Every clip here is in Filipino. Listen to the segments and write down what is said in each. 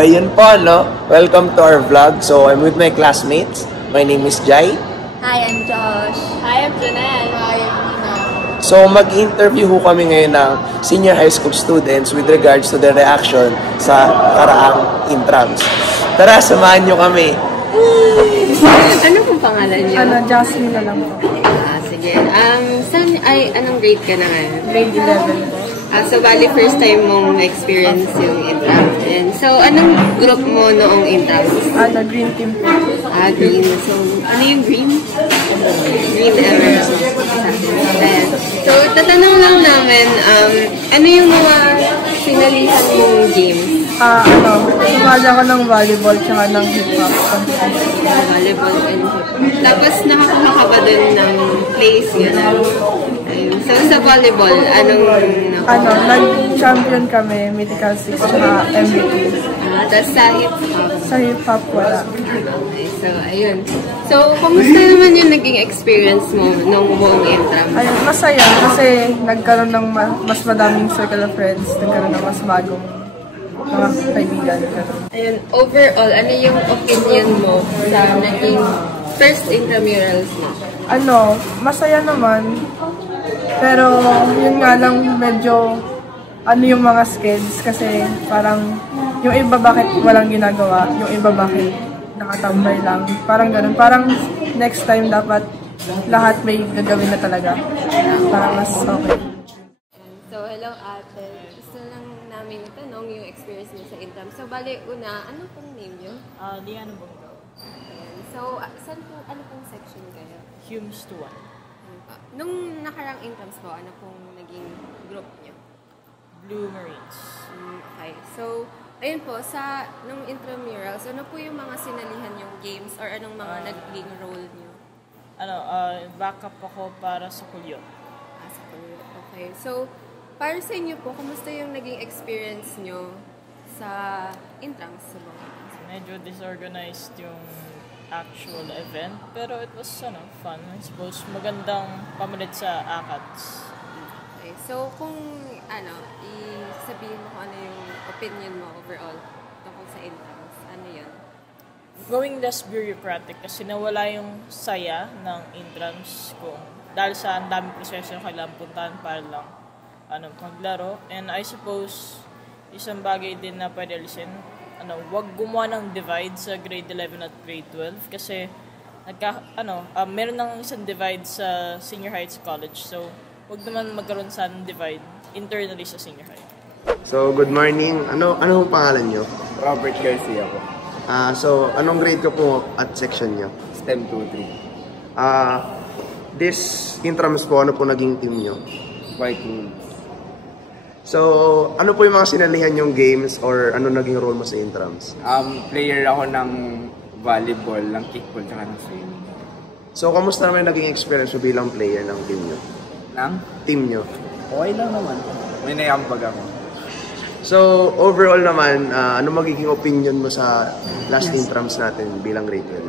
ayun po, no? Welcome to our vlog. So, I'm with my classmates. My name is Jai. Hi, I'm Josh. Hi, I'm Janelle. Hi, I'm Nina. So, mag-interview ho kami ngayon ng senior high school students with regards to their reaction sa karaang intrams. Tara, samahan nyo kami. Ano pong pangalan niyo? Jasmine na lang po. Sige. Anong grade ka na ngayon? Grade 11 po. So, bali, first time mong experience yung intrams. And so, anong group mo noong intrams? Green team po. Green. So, ano yung green? Green Emerald. So, tatanong lang namin, ano yung mga sinalihan mong game? Sumali ako ng volleyball tsaka ng hip-hop. Volleyball and hip-hop. Tapos, nakakuha ka ba dun ng place yun? So, sa volleyball, nag-champion kami, Mythical 6 tsaka MVP. Tapos sa hip-hop? Sa hip-hop, wala. Okay, so, ayun. So, kumusta naman yung naging experience mo nung buong intrams? Ayun, masaya kasi nagkaroon ng mas madaming circle of friends, nagkaroon ng mas bagong mga kaibigan. Ayun, overall, ano yung opinion mo sa naging first intramurals mo? Masaya naman. Pero, yun nga lang, medyo, yung mga skills, kasi parang, yung iba bakit walang ginagawa, yung iba bakit nakatambay lang, parang ganun. Parang, next time dapat, lahat may gagawin na talaga, para mas okay. So, hello ate. Gusto lang namin itanong yung experience niyo sa intram. So, bali, una, ano pong name niyo? Liano Bongo. So, ano pong section kayo? Humes to 1. Nung nakarang intrams po, ano pong naging group niyo? Blue Marines. Okay. So, ayun po, nung intramurals, ano po yung mga sinalihan yung games or anong mga naging role niyo? Backup ako para sa kulyo. Sa kulyo. Okay. So, para sa inyo po, kumusta yung naging experience niyo sa intrams? Medyo disorganized yung actual event, pero it was fun. I suppose magandang pamalit sa ACADS. Okay. So, kung sabihin mo kung ano yung opinion mo overall tungkol sa intrams, ano yun? Going less bureaucratic kasi nawala yung saya ng intrams ko dahil sa ang daming proseso na kailangan puntahan para lang paglaro. And I suppose isang bagay din na pwede alisin, wag gumawa ng divide sa grade 11 at grade 12 kasi meron ng isang divide sa senior high at college. So, wag naman magkaroon sa divide internally sa senior high. So, good morning. Ano pong pangalan nyo? Robert Garcia po. So, anong grade ka po at section nyo? STEM 2-3. This intrams po, ano po naging team nyo? White Wolves. So, ano po yung mga sinalihan yung games or ano naging role mo sa intrams? Player ako ng volleyball, ng kickball, tsaka ng swimming. So, kamusta naman naging experience mo bilang player ng team nyo? Team nyo? Okay lang naman. May naiambag ako. So, overall naman, ano magiging opinion mo sa last intrams natin bilang grade 12?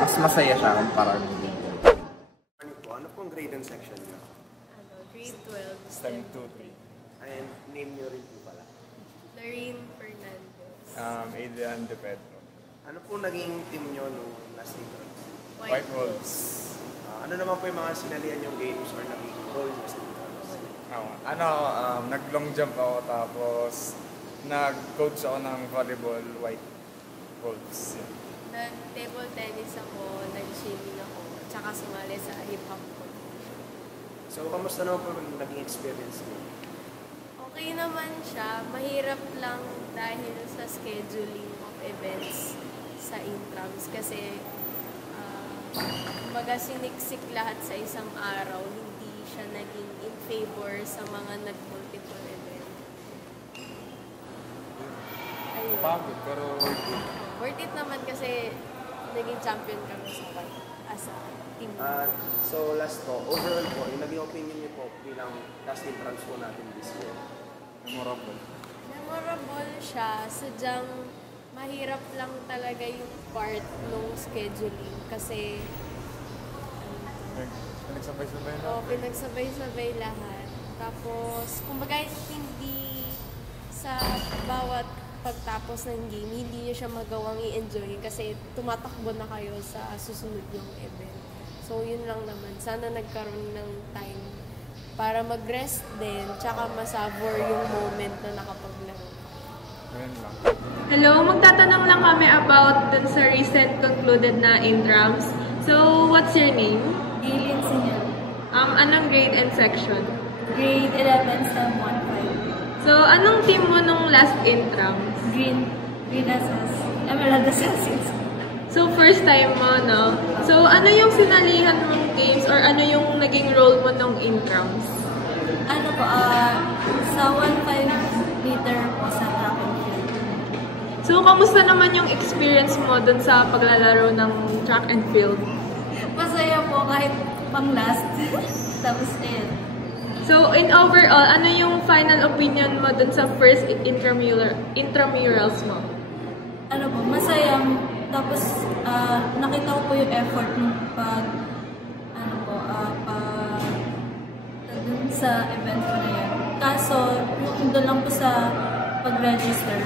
Mas masaya siya kumpara ng grade 12. Ano pong grade and section nyo? Grade 12. STEM 2-3. And name nyo rin po pala. Lorene Fernandez. Adrian De Pedro. Ano po naging team nyo nung last intrams? White Wolves. Ano naman po yung mga sinalihan yung games or naging role nyo sa intrams? Nag-long jump ako tapos nag-coach ako ng volleyball, White Wolves. Nag-table tennis ako, nag-swimming ako, tsaka sumali sa hip-hop ko. So, kamusta naman po naging experience mo? Okay naman siya. Mahirap lang dahil sa scheduling of events sa intrams kasi kumbaga siniksik lahat sa isang araw. Hindi siya naging in favor sa mga nag-multiple event. Ayun. Pagod, pero Worth it naman kasi naging champion kami as a team. So, last po, overall po, yung naging opinion niyo po bilang last intrams po natin this year? memorable. Memorable siya. Sadyang mahirap lang talaga yung part ng scheduling kasi Pinagsabay-sabay na. pinagsabay-sabay lahat. Tapos, kumbaga hindi sa bawat pagtapos ng game, hindi nyo siya magawang i-enjoy kasi tumatakbo na kayo sa susunod yung event. So, yun lang naman. Sana nagkaroon ng time para mag-rest din, tsaka masavor yung moment na nakapaglaro. Hello, magtatanong lang kami about dun sa recent concluded na intrams. So, what's your name? Alien Sinya. Anong grade and section? Grade 11, STEM 1-5. So, anong team mo nung last intrams? Green SS. Emerald Assassins. So, first time mo, no? So, ano yung sinalihan mong games or ano yung naging role mo nung intrams? Ano po, sa 1-5 meter po sa track and field. So, kamusta naman yung experience mo dun sa paglalaro ng track and field? Masaya po kahit pang last. Tapos, ayun. So, in overall, ano yung final opinion mo dun sa first intramurals mo? Ano po, masaya. Tapos, nakita ko po yung effort ng dun sa event ko na yan. Kaso, yung doon lang po sa pag-register,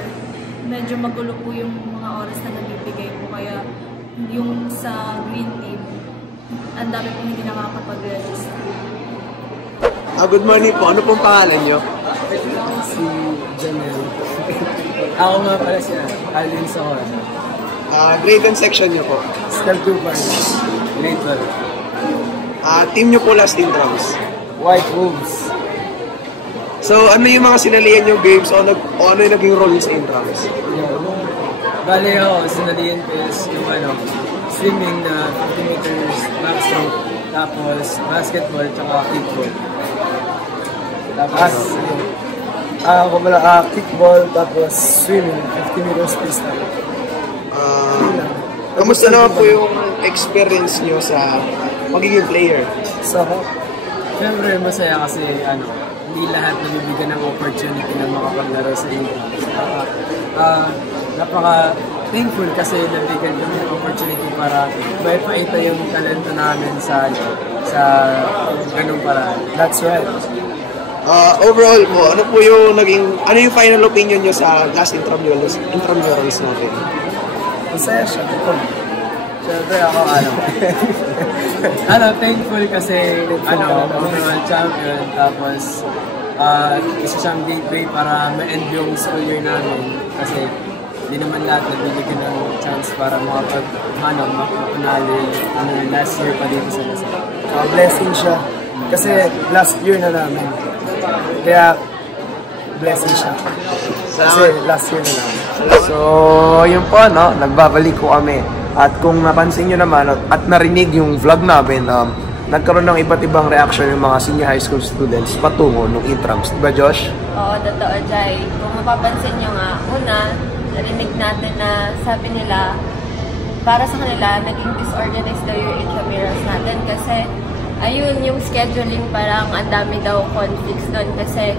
medyo magulo po yung mga oras na nabibigay po. Kaya, yung sa green team, ang dami po hindi nakakapag-register. Good morning po. Ano pong pangalan nyo? Si Janelle. Ako nga pala siya, Alvin Sohor. Grade and section nyo po? Step 2 pa rin. Grade 12. Team nyo po last intrams? White Wolves. So, ano yung mga sinalihan nyo games o ano yung naging role nyo sa intrams? Bale ako, sinalihan ko is yung swimming na 50 meters backstroke, tapos basketball, tsaka kickball. Tapos, ako pala kickball, tapos swimming, 50 meters freestyle. Kamusta naman po yung experience nyo sa magiging player? So, siyempre masaya kasi hindi lahat nabibigyan ng opportunity na makapaglaro sa intrams. Napaka-thankful kasi nabigyan kami ng opportunity para maipakita yung talento namin sa ganung paraan. That's right. Overall po, ano yung final opinion nyo sa last intramurals natin? Masaya siya. Siyempre ako, thankful kasi, overall champion, tapos, isa siyang gateway para ma-end yung school year namin. Kasi, di naman lahat nabibigyan ng chance para mapanali last year pa dito sa Lasal. Blessing siya. Kasi last year na namin. Kaya, blessing siya. Kasi last year na namin. So, yun po, nagbabalik ko kami. At kung napansin nyo naman at narinig yung vlog namin, nagkaroon ng iba't ibang reaction yung mga senior high school students patungo ng intrams. Diba, Josh? Oo, totoo, Jai. Kung mapapansin nyo nga, una, narinig natin na sabi nila, para sa kanila, naging disorganized daw yung intramurals natin kasi, ayun, yung scheduling parang ang dami daw conflicts doon kasi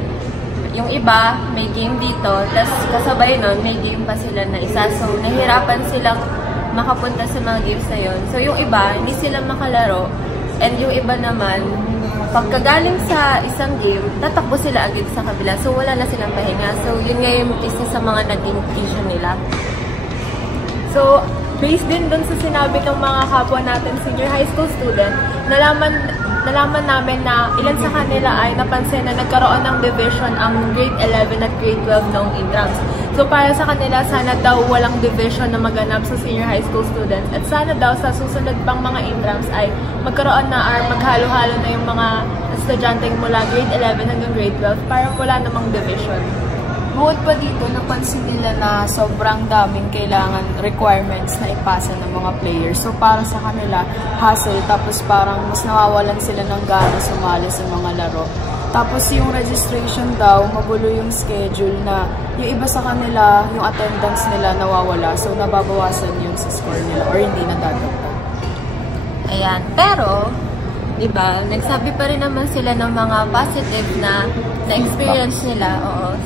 yung iba, may game dito, tapos kasabay nun, may game pa sila na isa. So, nahirapan silang makapunta sa mga games na yun. So, yung iba, hindi sila makalaro. And yung iba naman, pagkagaling sa isang game, tatakbo sila agad sa kabila. So, wala na silang pahinga. So, yun nga yung isa sa mga naging issue nila. So, based din dun sa sinabi ng mga kapwa natin, senior high school student, nalaman namin na ilan sa kanila ay napansin na nagkaroon ng division ang grade 11 at grade 12 noong intrams. So para sa kanila, sana daw walang division na maganap sa senior high school students at sana daw sa susunod pang mga intrams ay magkaroon na or maghalo-halo na yung mga estudyanteng mula grade 11 hanggang grade 12 para wala namang division. Bukod pa dito, napansin nila na sobrang daming kailangan requirements na ipasa ng mga players. So, para sa kanila, hassle. Tapos parang mas nawawalan sila ng gana sumali sa mga laro. Tapos yung registration daw, magulo yung schedule na yung iba sa kanila, yung attendance nila nawawala. So, nababawasan yun sa score nila or hindi nadadagdag. Ayan. Pero, diba, nagsabi pa rin naman sila ng mga positive na experience nila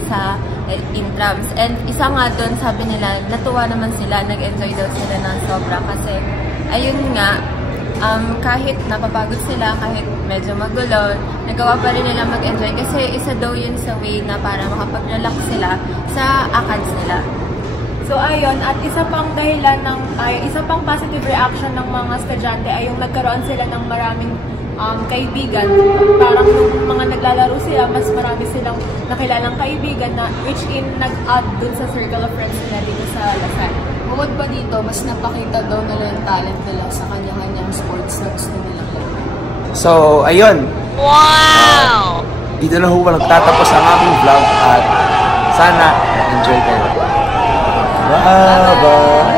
sa intrams. And isa nga doon, sabi nila, natuwa naman sila, nag-enjoy daw sila ng sobra kasi, ayun nga, kahit napapagod sila, kahit medyo magulo, nagawa pa rin nila mag-enjoy kasi isa daw yun sa way na para makapag-relax sila sa ACADS nila. So ayun, at isa pang dahilan isa pang positive reaction ng mga estudyante ay yung nagkaroon sila ng maraming kaibigan. Parang nung mga naglalaro sila, mas marami silang nakilalang kaibigan na which in nag-add dun sa circle of friends nila dito sa Lasal. Bukod pa dito, mas napakita daw nila yung talent nila sa kanya-kanyang sports na gusto nilang laro. So, ayun. Wow! Dito na ho nagtatapos ang aking vlog at sana na-enjoy kayo. Bye-bye!